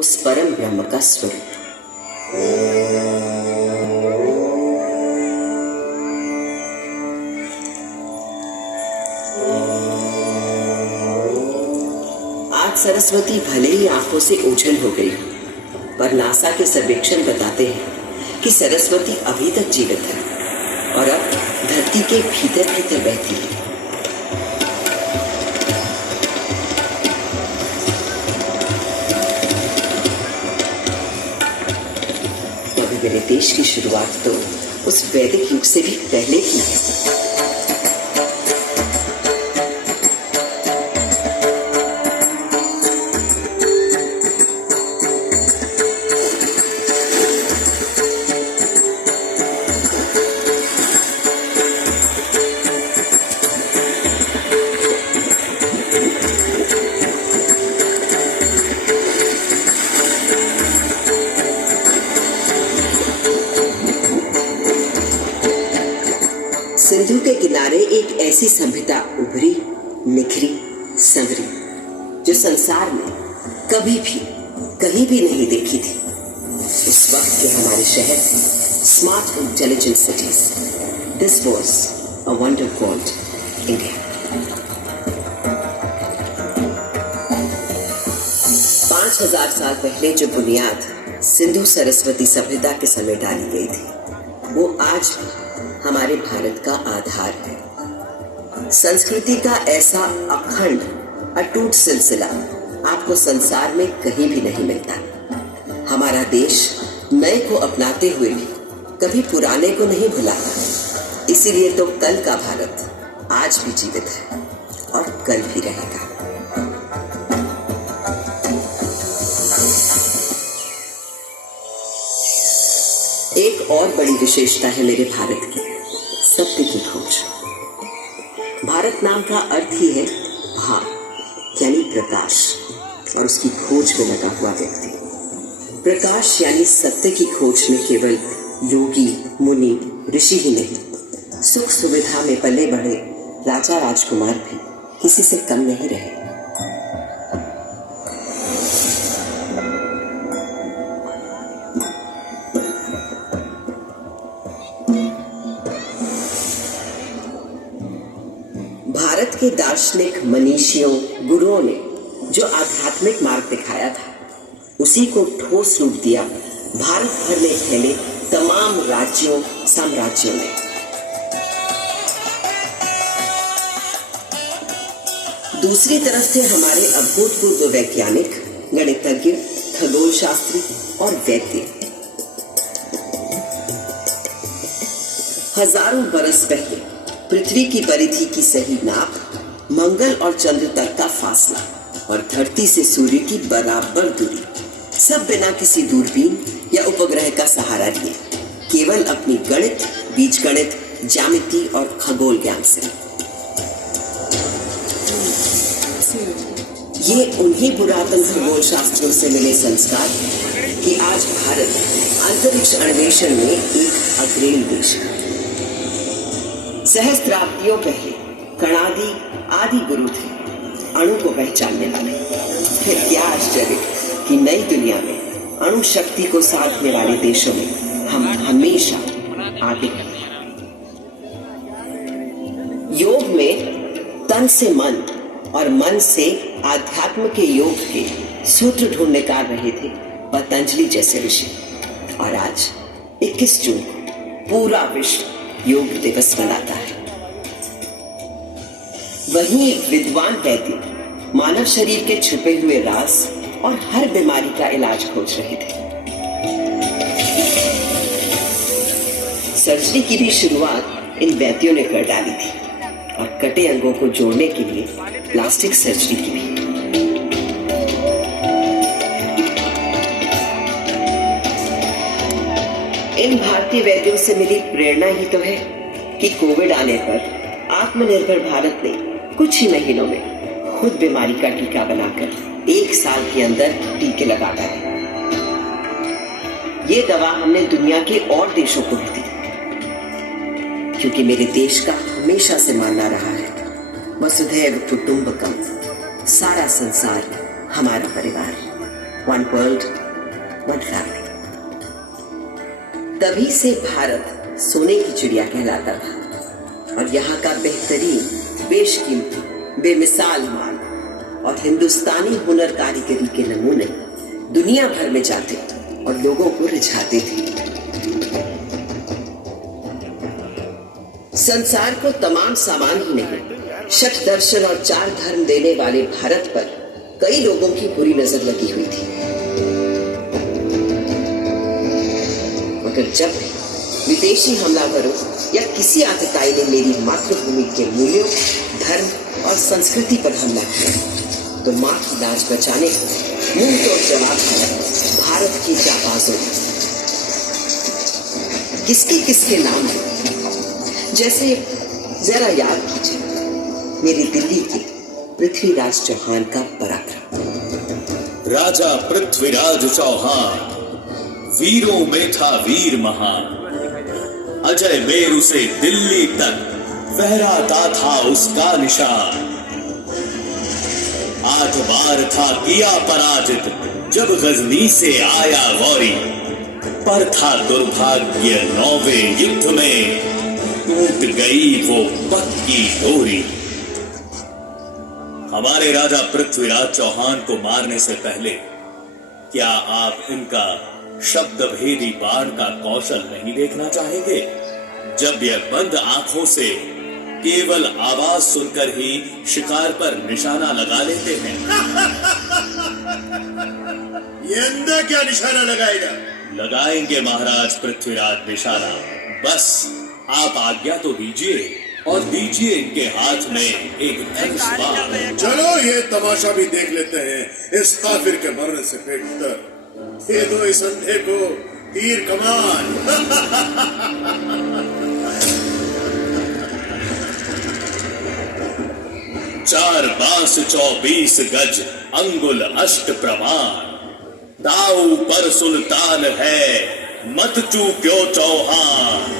उस परम ब्रह्म का स्वरूप। आज सरस्वती भले ही आंखों से ओझल हो गई, पर नासा के सर्वेक्षण बताते हैं कि सरस्वती अभी तक जीवित है और अब धरती के भीतर भीतर बहती है। मेरे देश की शुरुआत तो उस वैदिक युग से भी पहले की है। सिंधु के किनारे एक ऐसी सभ्यता उभरी, निखरी, संवरी जो संसार में कभी भी कहीं भी नहीं देखी थी। उस वक्त के हमारे शहर smart intelligent cities. This was a wonder called India. 5000 साल पहले जो बुनियाद सिंधु सरस्वती सभ्यता के समय डाली गई थी, वो आज भी हमारे भारत का आधार है। संस्कृति का ऐसा अखंड अटूट सिलसिला आपको संसार में कहीं भी नहीं मिलता। हमारा देश नए को अपनाते हुए भी कभी पुराने को नहीं भुलाता। इसीलिए तो कल का भारत आज भी जीवित है और कल भी रहेगा। एक और बड़ी विशेषता है मेरे भारत की, सत्य की खोज। भारत नाम का अर्थ ही है भा यानी प्रकाश, और उसकी खोज में लगा हुआ व्यक्ति। प्रकाश यानी सत्य की खोज में केवल योगी, मुनि, ऋषि ही नहीं, सुख सुविधा में पले बढ़े राजा राजकुमार भी किसी से कम नहीं रहे। भारत के दार्शनिक मनीषियों, गुरुओं ने जो आध्यात्मिक मार्ग दिखाया था, उसी को ठोस रूप दिया भारत भर में फैले तमाम राज्यों, साम्राज्यों में। दूसरी तरफ थे हमारे अभूतपूर्व वैज्ञानिक, गणितज्ञ, खगोल शास्त्री और वैद्य। हजारों बरस पहले पृथ्वी की परिधि की सही नाप, मंगल और चंद्र तक का फासला और धरती से सूर्य की बराबर दूरी, सब बिना किसी दूरबीन या उपग्रह का सहारा लिए, केवल अपनी गणित, बीजगणित, ज्यामिति और खगोल ज्ञान से। ये उन्हीं पुरातन खगोल शास्त्रियों से मिले संस्कार कि आज भारत अंतरिक्ष अन्वेषण में एक अग्रणी देश है। सहस्त्राब्दियों पहले कणादि आदि गुरु थे अणु को पहचानने वाले। फिर क्या आश्चर्य कि नई दुनिया में अणु शक्ति को साधने वाले देशों में हम हमेशा आगे हैं। योग में तन से मन और मन से आध्यात्म के योग के सूत्र ढूंढने कार रहे थे पतंजलि जैसे ऋषि। और आज 21 जून पूरा विश्व योग दिवस मनाता है। वहीं एक विद्वान वैद्य मानव शरीर के छुपे हुए राज और हर बीमारी का इलाज खोज रहे थे। सर्जरी की भी शुरुआत इन वैद्यों ने कर डाली थी और कटे अंगों को जोड़ने के लिए प्लास्टिक सर्जरी की भी। इन भारतीय वैद्यों से मिली प्रेरणा ही तो है कि कोविड आने पर आत्मनिर्भर भारत ने कुछ ही महीनों में खुद बीमारी का टीका बनाकर 1 साल के अंदर टीके लगा डाले। ये दवा हमने दुनिया के और देशों को भी दी, क्योंकि मेरे देश का हमेशा से मानना रहा है वसुधैव कुटुंबकम, सारा संसार हमारा परिवार। One world, one family. तभी से भारत सोने की चिड़िया कहलाता था और यहाँ का बेहतरीन, बेशकीमती, बेमिसाल माल और हिंदुस्तानी हुनर कारीगरी के नमूने दुनिया भर में जाते और लोगों को रिझाते थे। संसार को तमाम सामान ही नहीं, शत दर्शन और 4 धर्म देने वाले भारत पर कई लोगों की बुरी नजर लगी हुई थी। मगर जब भी विदेशी हमलावरों या किसी आतताई ने मेरी मातृभूमि के मूल्यों, धर्म और संस्कृति पर हमला किया, तो मां की लाज बचाने को मुंह तोड़ जवाब दिया भारत की जाबाजों ने। किसके नाम है, जैसे जरा याद कीजिए मेरी दिल्ली के पृथ्वीराज चौहान का पराक्रम। राजा पृथ्वीराज चौहान वीरों में था वीर महान, अजय मेरु से दिल्ली तक फहराता था उसका निशान। 8 बार था किया पराजित जब गजनी से आया गौरी, पर था दुर्भाग्य 9वें युद्ध में टूट गई वो पक्की डोरी। हमारे राजा पृथ्वीराज चौहान को मारने से पहले क्या आप इनका शब्द भेदी बाण का कौशल नहीं देखना चाहेंगे? जब यह बंद आंखों से केवल आवाज सुनकर ही शिकार पर निशाना लगा लेते हैं। ये अंधा क्या निशाना लगाएगा? लगाएंगे महाराज पृथ्वीराज निशाना, बस आप आज्ञा तो दीजिए और दीजिए इनके हाथ में एक धनुष बाण। चलो ये तमाशा भी देख लेते हैं इस काफिर के मरने से बेहतर। दे दो इस अंधे को तीर कमान। 4 बांस 24 गज अंगुल अष्ट प्रमाण, दाऊ पर सुल्तान है मत चूक्यो चौहान।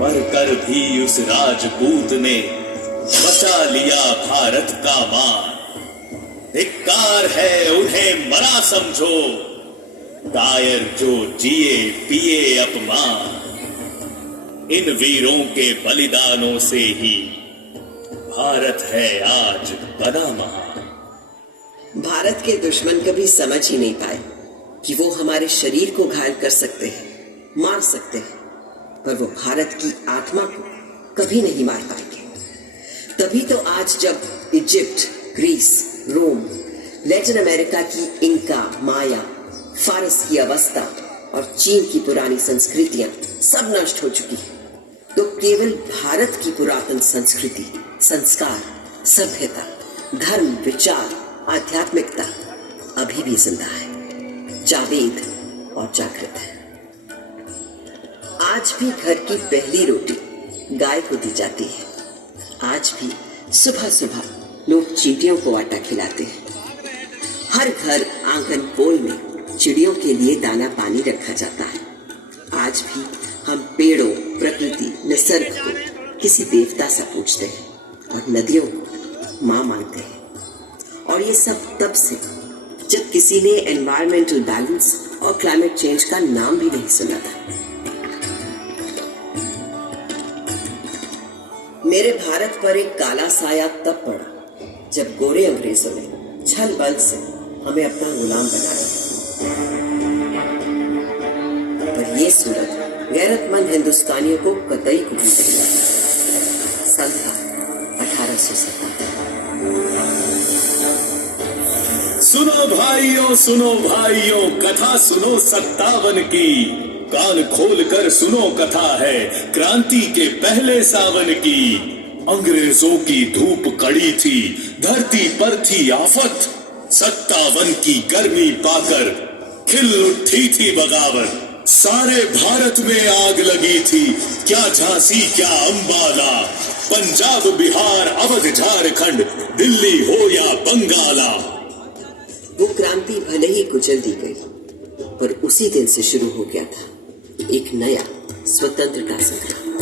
मरकर भी उस राजपूत ने बचा लिया भारत का मान। धिक्कार है उन्हें मरा समझो, कायर जो जिए पिए अपमान। इन वीरों के बलिदानों से ही भारत है आज बना महान। भारत के दुश्मन कभी समझ ही नहीं पाए कि वो हमारे शरीर को घायल कर सकते हैं, मार सकते हैं, पर वो भारत की आत्मा को कभी नहीं मार पाएंगे। तभी तो आज जब इजिप्ट, ग्रीस, रोम, लैटिन अमेरिका की इंका, माया, फारस की अवस्था और चीन की पुरानी संस्कृतियां सब नष्ट हो चुकी हैं, तो केवल भारत की पुरातन संस्कृति, संस्कार, सभ्यता, धर्म, विचार, आध्यात्मिकता अभी भी जिंदा है, जावेद और जागृत है। आज भी घर की पहली रोटी गाय को दी जाती है। आज भी सुबह सुबह लोग चींटियों को आटा खिलाते हैं। हर घर, आंगन, पोल में चिड़ियों के लिए दाना पानी रखा जाता है। आज भी हम पेड़ों, प्रकृति, निसर्ग को किसी देवता सा पूजते हैं और नदियों को मां मानते हैं। और ये सब तब से जब किसी ने एनवायरमेंटल बैलेंस और क्लाइमेट चेंज का नाम भी नहीं सुना था। मेरे भारत पर एक काला साया तब पड़ा जब गोरे अंग्रेजों ने छल बल से हमें अपना गुलाम बनाया। पर ये सूरत गैरतमंद हिंदुस्तानियों को कतई कुछ नहीं लगा। सन था 1857। सुनो भाइयों कथा सुनो 57 की। कान खोल कर सुनो कथा है क्रांति के पहले सावन की। अंग्रेजों की धूप कड़ी थी, धरती पर थी आफत। 57 की गर्मी पाकर खिल उठी थी बगावत। सारे भारत में आग लगी थी, क्या झांसी क्या अंबाला। पंजाब, बिहार, अवध, झारखंड, दिल्ली हो या बंगाला। वो क्रांति भले ही कुचल दी गई, पर उसी दिन से शुरू हो गया था एक नया स्वतंत्रता संग्राम।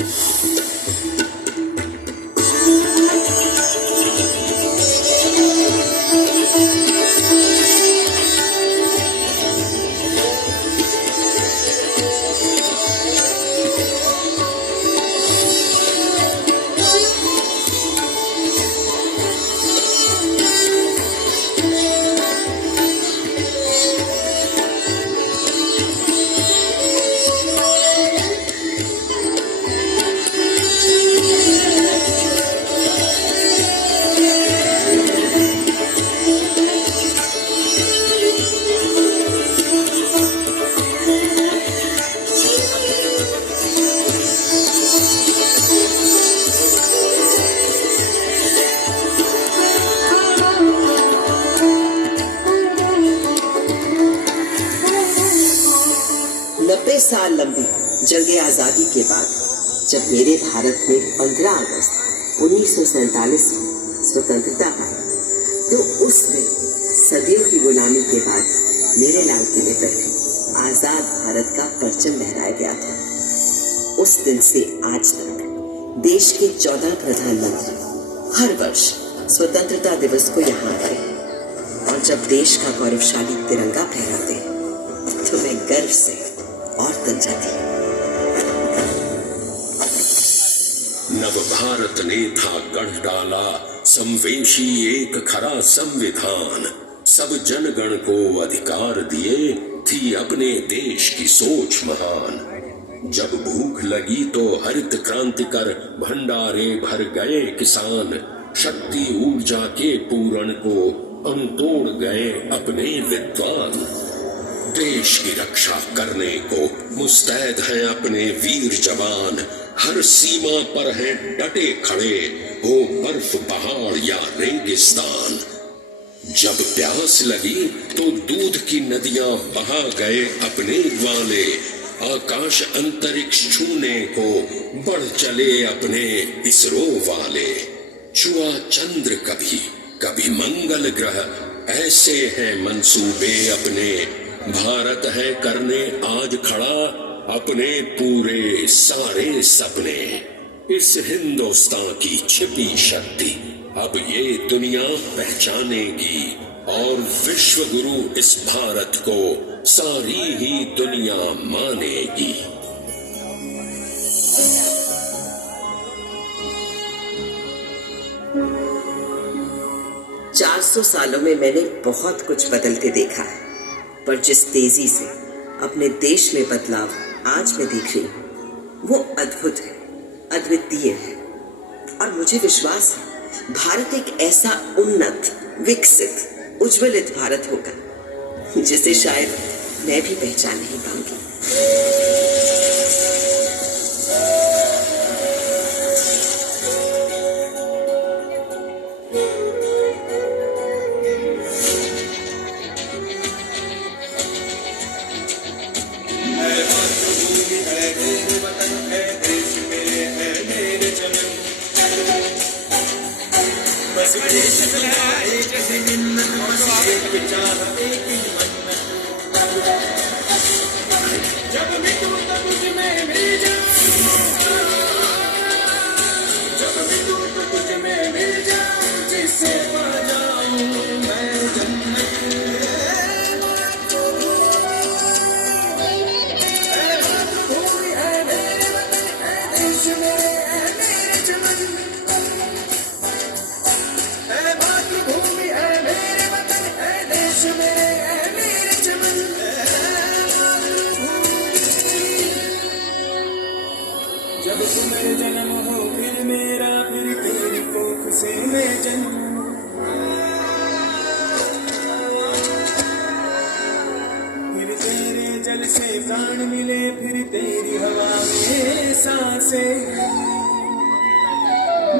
90 साल लंबी जंग आजादी के बाद जब मेरे भारत में 15 अगस्त 1947 में स्वतंत्रता पाई, तो उस दिन सदियों की गुलामी के बाद मेरे लाल किले पर भी आजाद भारत का परचम लहराया गया था। उस दिन से आज तक देश के 14 प्रधानमंत्री हर वर्ष स्वतंत्रता दिवस को यहाँ आते हैं और जब देश का गौरवशाली तिरंगा फहराते हैं तो मैं गर्व से और तन जाती हूँ। नव भारत ने था गढ़ डाला संवेशी एक खरा संविधान, सब जनगण को अधिकार दिए, थी अपने देश की सोच महान। जब भूख लगी तो हरित क्रांति कर भंडारे भर गए किसान, शक्ति ऊर्जा के पूरण को अंतोड़ गए अपने विद्वान। देश की रक्षा करने को मुस्तैद हैं अपने वीर जवान, हर सीमा पर हैं डटे खड़े, हो बर्फ पहाड़ या रेगिस्तान। जब प्यास लगी तो दूध की नदियां बहा गए अपने ग्वाले, आकाश अंतरिक्ष छूने को बढ़ चले अपने इसरो वाले। छुआ चंद्र कभी कभी मंगल ग्रह, ऐसे हैं मंसूबे अपने, भारत है करने आज खड़ा अपने पूरे सारे सपने। इस हिंदुस्तान की छिपी शक्ति अब ये दुनिया पहचानेगी, और विश्व गुरु इस भारत को सारी ही दुनिया मानेगी। 400 सालों में मैंने बहुत कुछ बदलते देखा है, पर जिस तेजी से अपने देश में बदलाव आज मैं देख रही हूँ वो अद्भुत है, अद्वितीय है। और मुझे विश्वास है भारत एक ऐसा उन्नत, विकसित, उज्ज्वलित भारत होगा जिसे शायद मैं भी पहचान नहीं पाऊंगी। जब तुम्हें जन्म हो फिर मेरा, फिर तेरी कोख से मैं जन्म, फिर तेरे जल से प्राण मिले, फिर तेरी हवा में सांसें,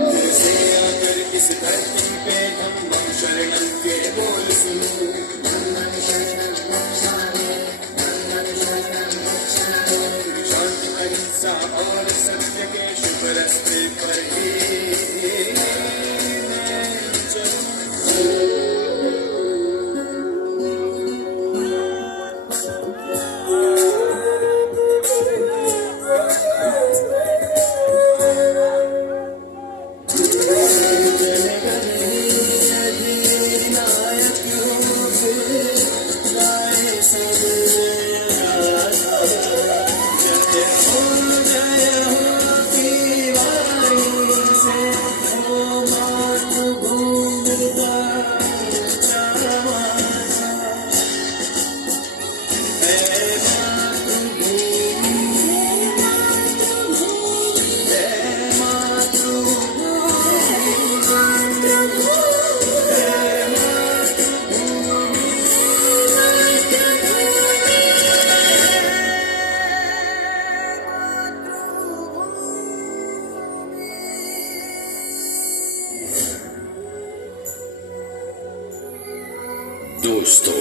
फिर से आकर इस धरती पे हम शरणम के बोल सुनो। शांति अहिंसा और सत्य के शुभ रास्ते पर ही मैं चलूं। दोस्तों,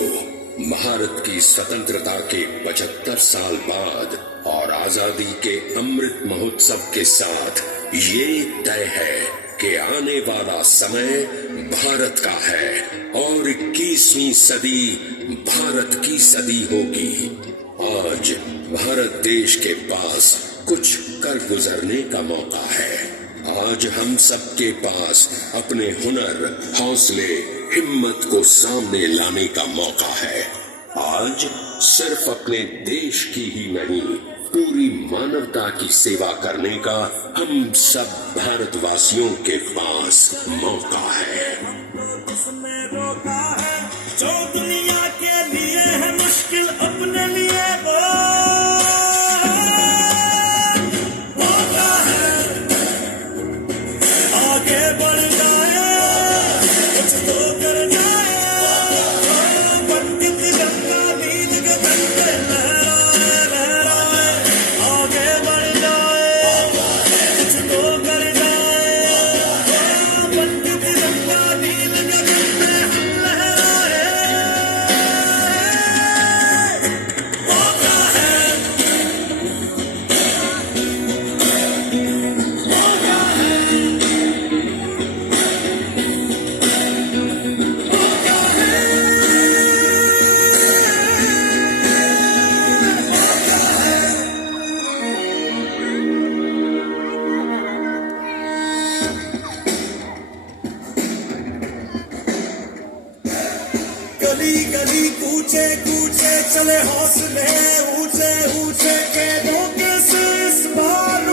भारत की स्वतंत्रता के 75 साल बाद और आजादी के अमृत महोत्सव के साथ ये तय है कि आने वाला समय भारत का है और 21वीं सदी भारत की सदी होगी। आज भारत देश के पास कुछ कर गुजरने का मौका है। आज हम सबके पास अपने हुनर, हौसले, हिम्मत को सामने लाने का मौका है। आज सिर्फ अपने देश की ही नहीं, पूरी मानवता की सेवा करने का हम सब भारतवासियों के पास मौका है। उसमें रोका है जो दुनिया के लिए है मुश्किल, अपने लिए वो मौका है। आगे बढ़ जाए, कुछ तो कर जाए, पंडित गंगा नील के तट पे लहराए लहराए। आगे बढ़ जाए, कुछ तो कर जाए, पंडित गंगा नील के तट पे हम लहराए। मौका है, गली गली कूचे कूचे चले हौसले ऊंचे ऊंचे के धोखे से इस बार